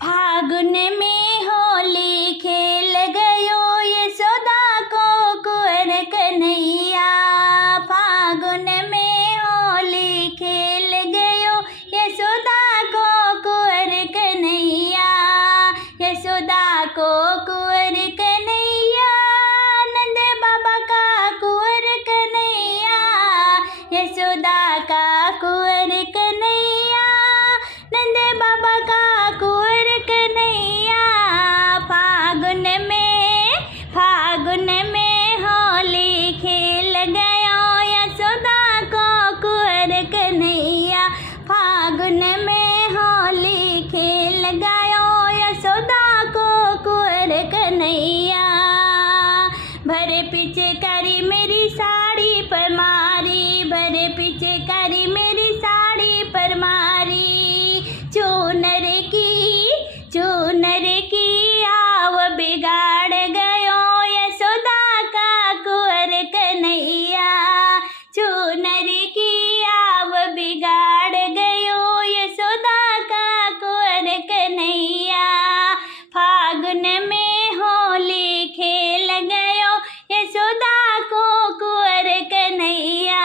फागुन में होली खेल गयो यशोदा को कुंवर कन्हैया। फागुन में होली खेल गयो यशोदा को कुंवर कन्हैया। यशोदा को कुंवर कन्हैया, नंद बाबा का कुंवर कन्हैया। यशोदा का कुंवर कन्हैया, नंद बाबा का कुंवर कन्हैया। फागुन में होली खेल गयो यशोदा को कुंवर कन्हैया। फागुन में होली खेल गयो यशोदा को कुंवर कन्हैया। भरे पिचकारी मेरी साड़ी पर मारी, भरे पिचकारी मेरी साड़ी पर मारी। चूनर की आव बिगाड़ गयो यशोदा का कुंवर कन्हैया। चूनर की आव बिगाड़ गयो यशोदा का कुंवर कन्हैया। फागुन में होली खेल गयो यशोदा को कुंवर कन्हैया।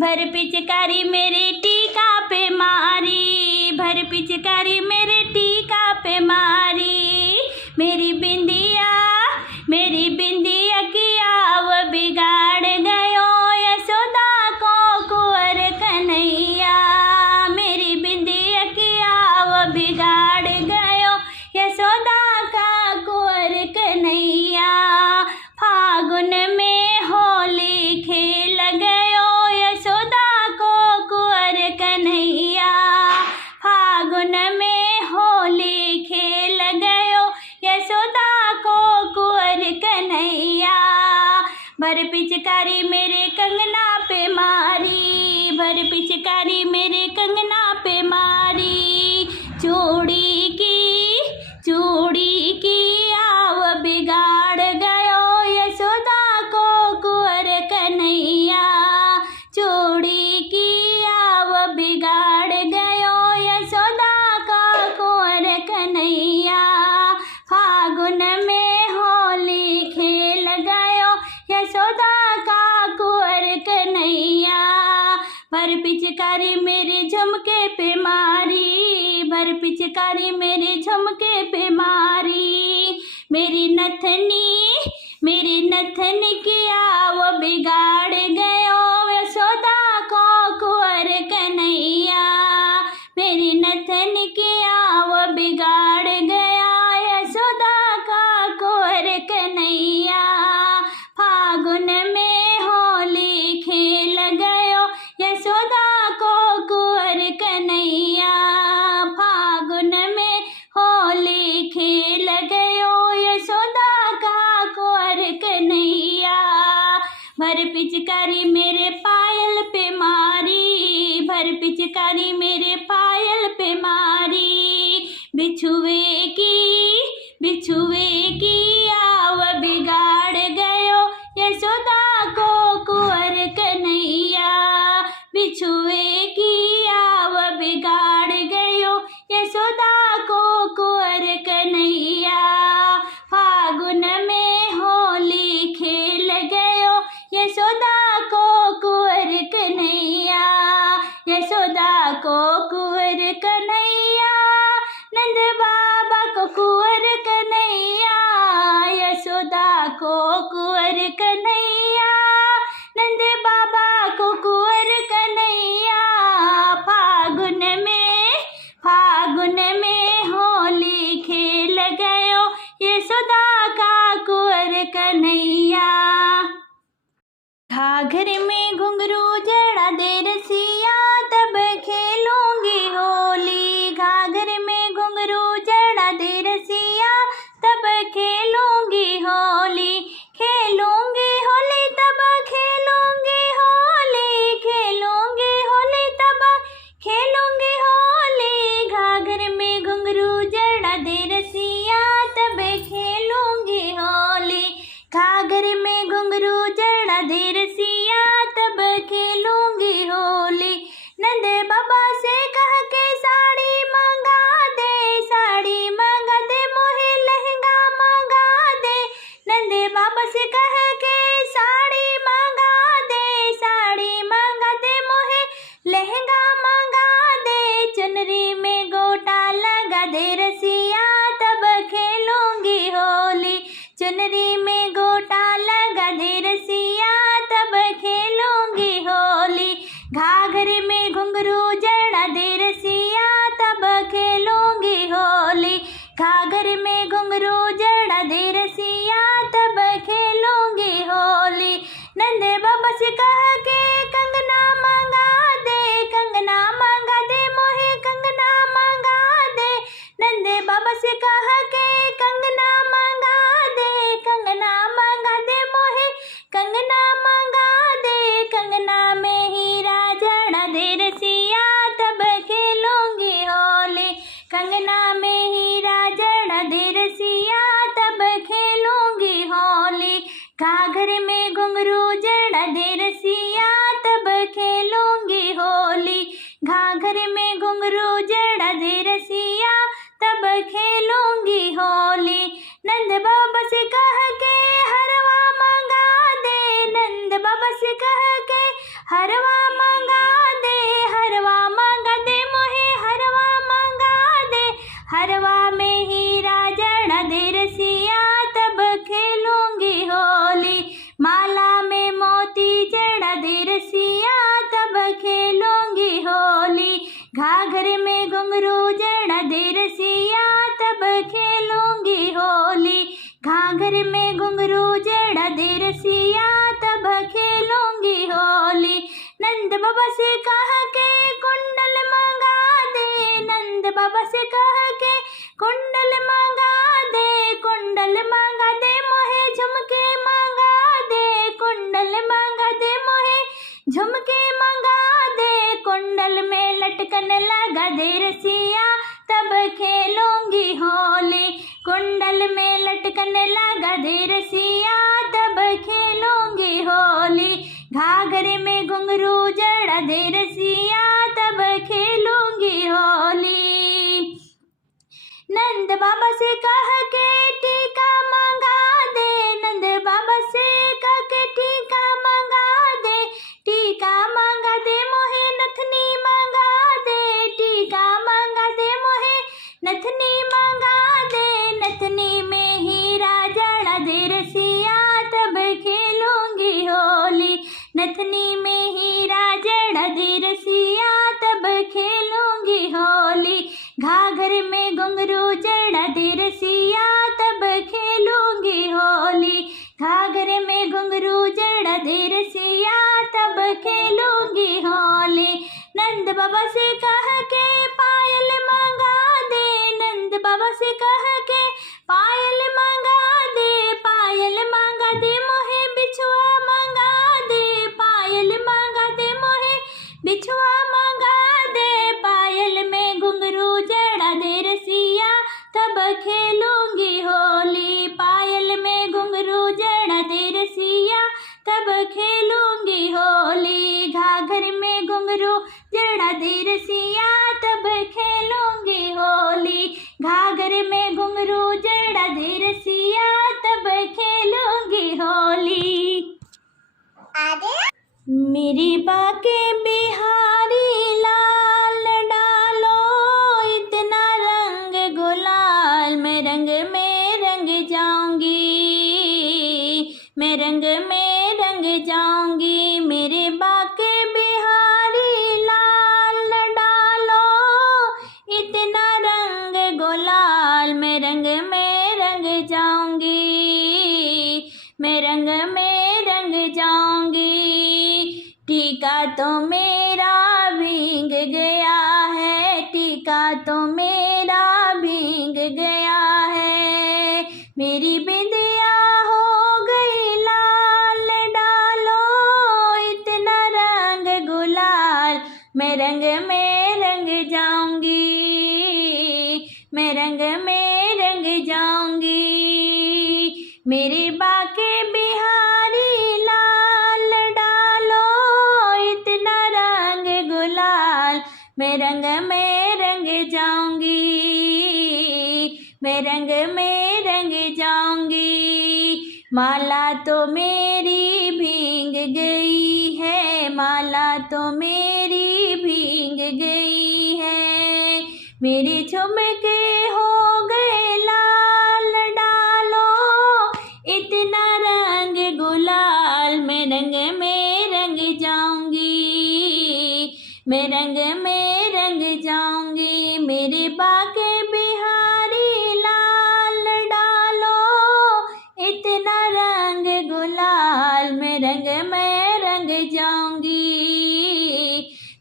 भर पिचकारी मेरे टीका पे मारी, भर पिचकारी मेरे टीका पे मारी। मेरी बिंदिया की आव बिगाड़ गयो यशोदा को कुंवर कन्हैया। मेरी बिंदिया की आव बिगाड़ गयो यशोदा का कुंवर कन्हैया। फागुन में होली खेल गयो यशोदा को कुंवर कन्हैया। फागुन में होली खेल गयो यशोदा को कुंवर कन्हैया। भर पिचकारी मेरे कंगना पे मारी, भर पिचकारी मेरे कंगना पे मारी। चूड़ी की आव बिगाड़ गयो यशोदा को कुंवर कन्हैया। चूड़ी की आव बिगाड़ गयो यशोदा का कुंवर कन्हैया। फागुन में होली खेल गयो यशोदा का कुंवर कन्हैया। भर पिचकारी मेरे झुमके पे मारी, भर पिचकारी मेरे झुमके पे मारी। मेरी नथनी की आव बिगाड़ गयो यशोदा को कुंवर कन्हैया। मेरी नथनी की आव बिगाड़ गया यशोदा का कुंवर कन्हैया। फागुन में होली खेल गयो यशोदा को कुंवर कन्हैया। फागुन में होली खेल गयो यशोदा का कुंवर कन्हैया। भर पिचकारी मेरे पायल पे मारी, भर पिचकारी मेरे पायल पे मारी। बिछुए की आव बिगाड़ गयो यशोदा को कुंवर कन्हैया। बिछुए की आव बिगाड़ गयो यशोदा को कुंवर कन्हैया। फागुन में होली खेल गयो यशोदा को कुंवर कन्हैया। यशोदा को कुंवर कन्हैया, नंद बाबा को कुंवर कन्हैया। यशोदा को कुंवर कन्हैया, नंद बाबा को कुंवर कन्हैया। फागुन में होली खेल गयो यशोदा का कुंवर कन्हैया। घाघर में घुंघरू जड़ा दे रसिया, तब खेलूंगी होली। घाघर में घुंघरू जड़ा दे रसिया, तब खेलूंगी होली। खेलूंगी होली तब खेलूंगी होली, खेलूंगी होली तब खेलूंगी होली। घाघर में घुंघरू जड़ा दे रसिया, तब खेलूंगी होली। घाघर में घुंघरू जड़ा दे रसिया, तब घुंघरू जड़ा दे रसिया तब खेलूंगी होली। घाघर में घुंघरू जड़ा दे रसिया तब खेलूंगी होली। नंद बाबा से कह के हरवा मंगा दे, नंद बाबा से कह के हरवा मंगा दे, हरवा मंगा दे मोहे हरवा मंगा दे। हरवा में हीरा जड़ा दे रसिया तब खेलूंगी होली। माला में मोती जड़ा दे रसिया तब खेलूंगी होली। घाघर में घुंघरू जड़ा दे रसिया तब खेलूंगी होली। घाघर में घुंघरू जड़ा दे रसिया तब खेलूंगी होली। नंद बाबा से कह के कुंडल मंगा दे, नंद बाबा से कह के कुंडल मंगा दे, कुंडल मंगा दे मोहे झुमके मंगा दे, कुंडल मंगा दे मोहे झुमके मंगा दे। कुंडल में लटकन लगा दे रसिया तब खेलूंगी होली। कुंडल में लटकन लगा दे रसिया तब खेलूंगी होली। घाघर में घुंघरू जड़ा दे रसिया तब खेलूंगी होली। नंद बाबा से कह के टीका मंगा दे, नंद बाबा से कह के टीका मंगा दे, टीका मंगा दे मोहे नथनी मंगा दे, टीका मंगा दे मोहे नथनी मंगा दे। नथनी में हीरा जड़ा दे रसिया तब खेलूंगी होली। नथनी में हीरा जड़ा दे रसिया तब खेलूंगी होली। घाघर में घुंघरू जड़ा दे रसिया तब खेलूंगी होली। घाघर में घुंघरू जड़ा दे रसिया तब खेलूंगी होली। नंद बाबा से कह के पायल मंगा दे, नंद बाबा से कह के पायल मंगा दे, पायल मंगा दे मोहे बिछुआ मंगा दे, पायल मंगा दे मोहे बिछुआ मंगा दे। पायल में घुंघरू जड़ा दे रसिया तब खेलूंगी होली। पायल में घुंघरू जड़ा दे रसिया तब खेलूंगी होली। घाघर में घुंघरू जड़ा दे रसिया तब खेलूंगी होली। घाघर में घुंघरू जड़ा दे रसिया तब खेलूंगी होली। मेरी बाके बिहारी लाल डालो इतना रंग गुलाल, मैं रंग में रंग जाऊंगी, मैं रंग में रंग जाऊंगी। मेरे बाके बिहारी लाल डालो इतना रंग गुलाल, मैं रंग में रंग जाऊंगी, मैं रंग में रंग जाऊंगी। टीका तो मेरा भीग गया है, टीका तो मेरा भीग गया है। मेरी बिंदिया हो गई लाल डालो इतना रंग गुलाल, मैं रंग में रंग जाऊंगी, मैं रंग में रंग जाऊंगी। मेरे बाके बिहारी लाल डालो इतना रंग गुलाल, मैं रंग में रंग जाऊंगी, मैं रंग में रंग जाऊंगी। माला तो मेरी भीग गई है, माला तो मेरी भीग गई है। मेरे झुमके हो गए लाल डालो इतना रंग गुलाल, मैं रंग में रंग जाऊंगी, मैं रंग में रंग जाऊंगी। मेरे बाके बिहारी लाल डालो इतना रंग गुलाल, मैं रंग में रंग जाऊंगी,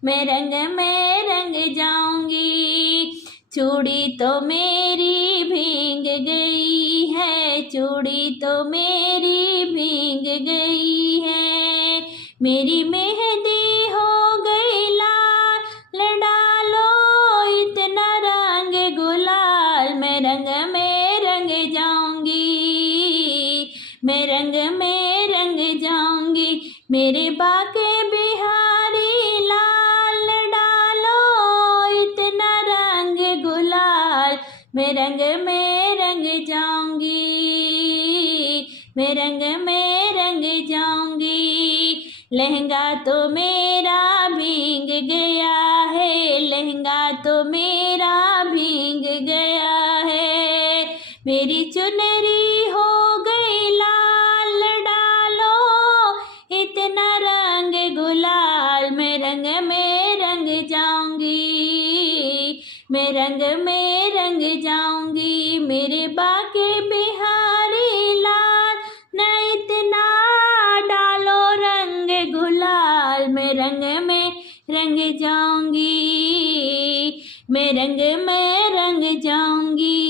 मैं रंग में रंग जाऊंगी। चूड़ी तो मेरी भीग गई है, चूड़ी तो मेरी भीग गई है। मेरी मेहंदी हो गई लाल डालो इतना रंग गुलाल, मैं रंग में रंग जाऊंगी, मैं रंग में रंग जाऊंगी। मेरे बाके बिहारी लाल डालो इतना रंग गुलाल, मैं रंग में रंग जाऊंगी, मैं रंग में रंग जाऊंगी। लहंगा तो मेरा भीग गया है, लहंगा तो मेरा भीग गया है, मेरी चुनरी हो गई लाल डालो इतना रंग गुलाल, मैं रंग में रंग जाऊंगी, मैं रंग में रंग जाऊंगी। मेरे बाके बिहारी लाल न इतना डालो रंग गुलाल, मैं रंग में रंग जाऊंगी, मैं रंग में रंग जाऊंगी।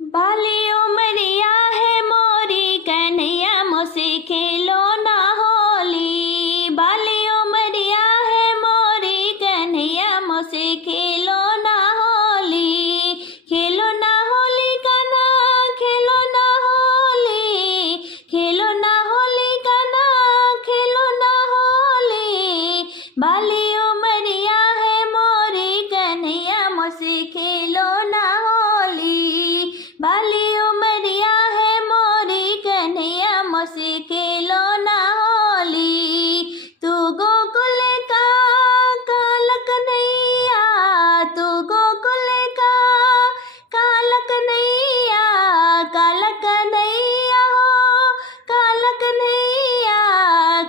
बाली उमरिया है मोरी कन्हैया मुझसे खेलो ना होली, बाली उमरिया है मोरी कन्हैया मुझसे खेलो ना होली, खेलो ना होली कना खेलो ना होली, खेलो ना होली कना खेलो ना होली, बाली उमरिया है मोरी कन्हैया मुझसे खेलो ना होली, बाली उमरिया है मोरी कन्हैया मुझसे खेलो ना होली। तू गोकुल का काल कन्हैया, तू गोकुल का काल कन्हैया, काल कन्हैया हो काल कन्हैया,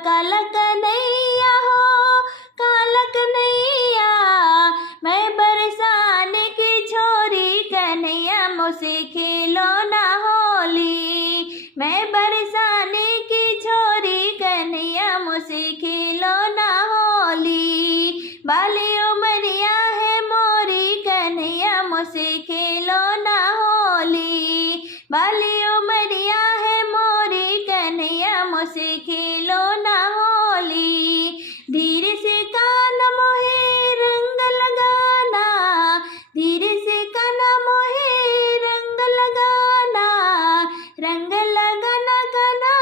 काल कन्हैया हो काल कन्हैया, मैं बरसाने की छोरी कन्हैया मुझसे खेलो ना होली, मैं बरसाने की छोरी कन्हैया मुझसे खेलो ना होली, बाली उमरिया है मोरी कन्हैया मुझसे खेलो ना होली, बाली उमरिया है मोरी कन्हैया मुझसे खेलो ना होली। धीरे से कान मोहे रंग लगाना, धीरे से कान मोहे रंग लगाना, रंग लगाना काना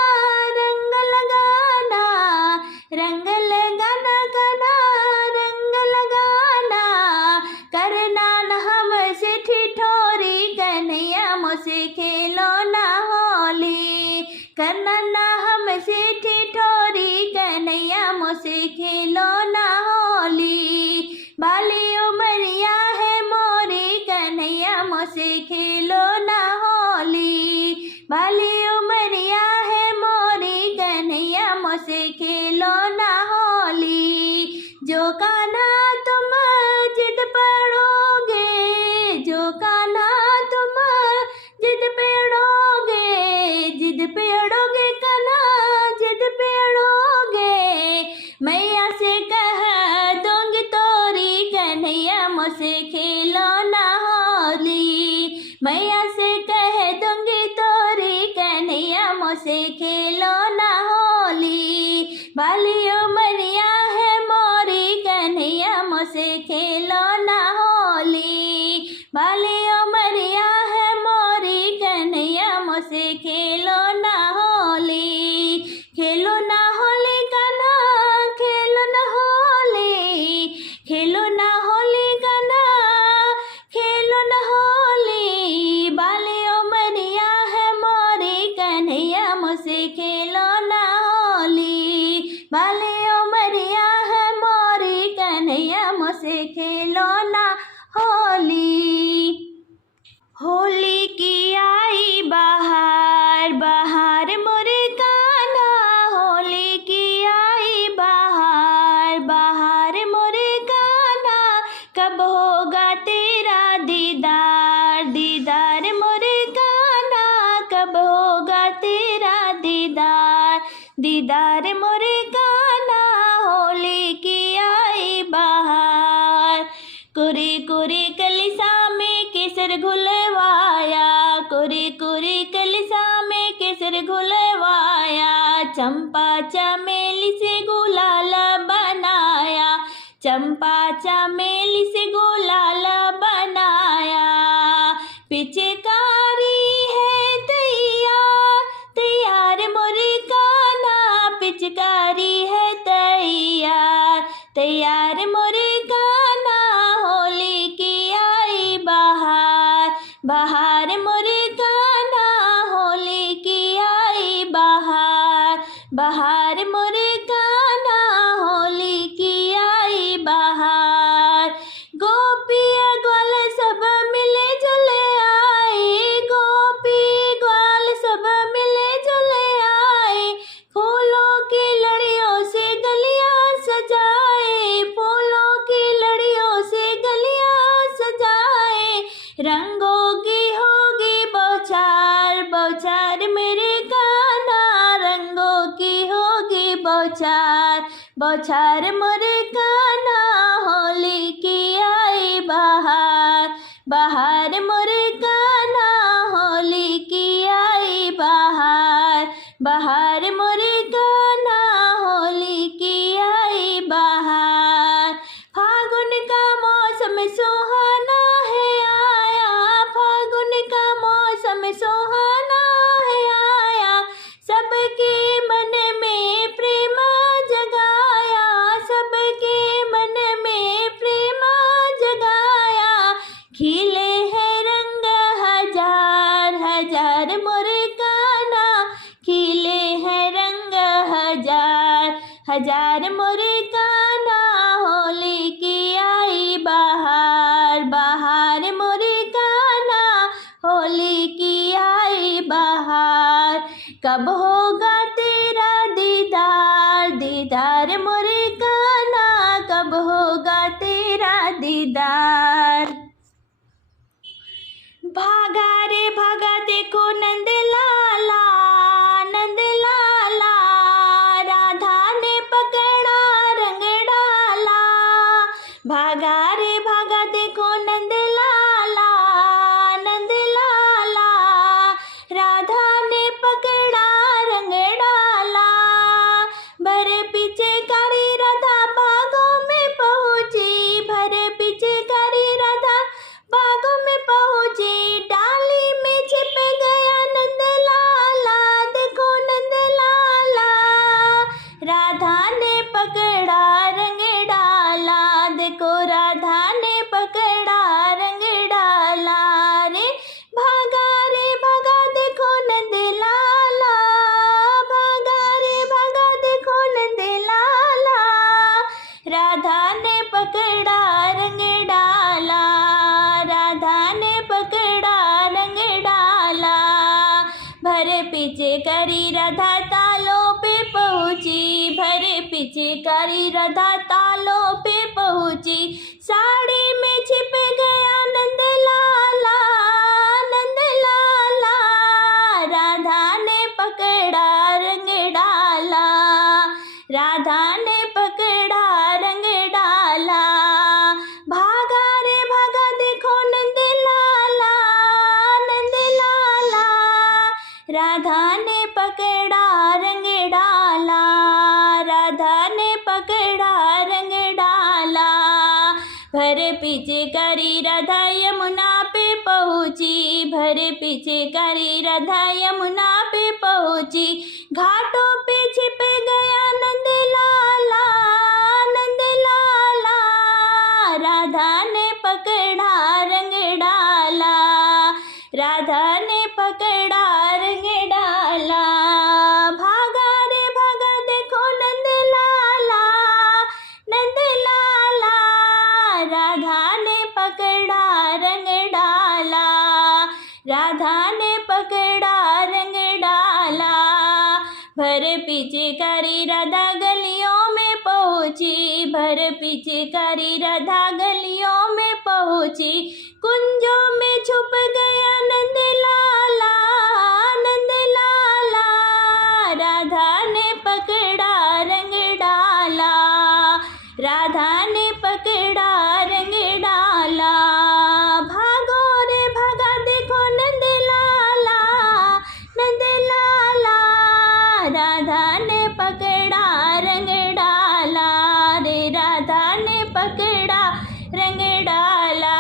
रंग लगाना, रंग लगाना काना रंग लगाना, करना न हमसे ठिठोरी कन्हैया मुझसे खेलो ना होली, करना न हमसे ठिठोरी कन्हैया मुझसे खेलो ना होली, बाली उमरिया है मोरी कन्हैया मुझसे खेलो ना होली, बाली उमरिया है मोरी कन्हैया मुझसे खेलो ना होली। जो कान्हा तुम जिद पड़ोगे, जो कान्हा तुम जिद पेड़ोगे, जिद पेड़ोगे कान्हा जिद पेड़ोगे, मैया से कह दूंगी तोरी कन्हैया मुझसे खेलो ना होली, मैया से कह दूंगी तोरी कन्हैया मुझसे खेलो ना होली, बाली उमरिया है मोरी कन्हैया मुझसे खेलो ना होली, बाली उमरिया है मोरी कन्हैया मुझसे खेलो ना होली, खेलो ना होली कान्हा खेलो ना होली, खेलो ना होली कान्हा खेलो ना होली, बाली उमरिया है मोरी कन्हैया मुझसे खेलो ना होली, बाली उमरिया है मोरी कन्हैया मुझसे खेलो ना होली। होली की आई बहार, बहार मोरे कान्हा, होली की आई बहार, बहार मोरे कान्हा, कब होगा तेरा दीदार, दीदार मोरे कान्हा, कब होगा तेरा दीदार, दीदार मोरे कान्हा, होली की आई बहार। कुरी कुरी कलिसा में केसर घुलवाया, कुरी कुरी कलिसा में केसर घुलवाया, चंपा चमेली से गुलाल बनाया, चंपा चमेली से गुलाल बनाया, पिचकारी है तैयार, तैयार मोरे कान्हा, बहार मोरे कान्हा होली की आई बहार, बहार मोरे कान्हा होली की आई बहार। गोपिया ग्वाल सब मिले जुले आए, गोपी ग्वाल सब मिले जुले आए, फूलों की लड़ियों से गलियां सजाए, फूलों की लड़ियों से गलियां सजाए। रंगों की होगी बौछार, बौछार मेरे कान्हा, रंगों की होगी बौछार, बौछार मोरे कान्हा होली की आई बहार, बहार मोरे कान्हा होली की आई बहार, बहार मोरे कान्हा होली की आई बहार। फागुन का मौसम सुहाना है आया, फागुन का मौसम सुहाना है आया, सबके मन में प्रेम जगाया, सबके मन में प्रेम जगाया। खिले हैं रंग हजार हजार मोरे कान्हा, खिले हैं रंग हजार हजार मोरे कान्हा होली की आई बहार, बहार मोरे कान्हा होली की आई बहार। कब होगा तेरा दीदार, दीदार मोरे कान्हा, कब होगा तेरा दीदार। भागा रे भागा देखो नंद लाला, नंद लाला, राधा ने पकड़ा रंग डाला। भागा रे भागा देखो नंद लाला, नंद लाला, राधा ने पकड़ा रंग डाला। भरे पीछे कारी राधा बागों में पहुंची, भरे पीछे कारी राधा बागों में पहुंची, डाली में छिप गया नंद लाला, देखो नंद लाला, राधा ने पकड़ा रंग डाला, देखो राधा ने पकड़ा रंग डाला। रे भागा देखो नंद लाला, भागा रे भागा देखो नंद लाला, राधा ने पकड़ा रंग डाला, राधा ने पकड़ा रंग डाला। भरे पीछे करी राधा तालों पे पहुंची, भरे पीछे करी राधा तालों पे पहुंची, साड़ी में छिप गया नंद लाला, नंद लाला, राधा ने पकड़ा रंग डाला, राधा ने पकड़ा रंग डाला। भागा रे भागा देखो नंद लाला, नंद लाला, राधा ने पकड़ा रंग डाला, राधा ने पकड़ा रंग डाला। भरे पीछे करी राधा यमुना पे पहुंची, भरे पीछे करी राधा यमुना पे पहुंची, घाटों पे छिप गया नंद लाला, नंद लाला, राधा ने पकड़ा रंग डाला, राधा ने पकड़ा रंग डाला। भागा रे भागा देखो नंद लाला, नंद लाला, राधा ने पकड़ा रंग डाला, राधा ने पकड़ा रंग डाला। भरे पीछे करी राधा गलियों में पहुंची, भरे पीछे करी राधा गलियों में पहुंची, कुंजों में छुप गया नंद लाला, नंद लाला, राधा ने पकड़ा रंग डाला, राधा ने पकड़ा रंग डाला। भागो रे भागा देखो नंद लाला, नंद लाला, राधा ने पकड़ा रंग डाला, रे राधा ने पकड़ा रंग डाला।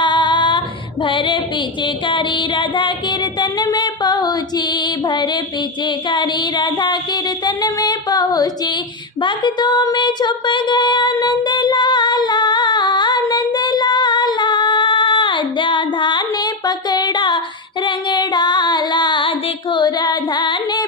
भरे पीछे करी राधा कीर्तन में पहुंची, भरे पीछे करी राधा कीर्तन में पहुंची, भक्तों में छुप गया नंद लाला, नंद लाला, राधा ने पकड़ा राधा ने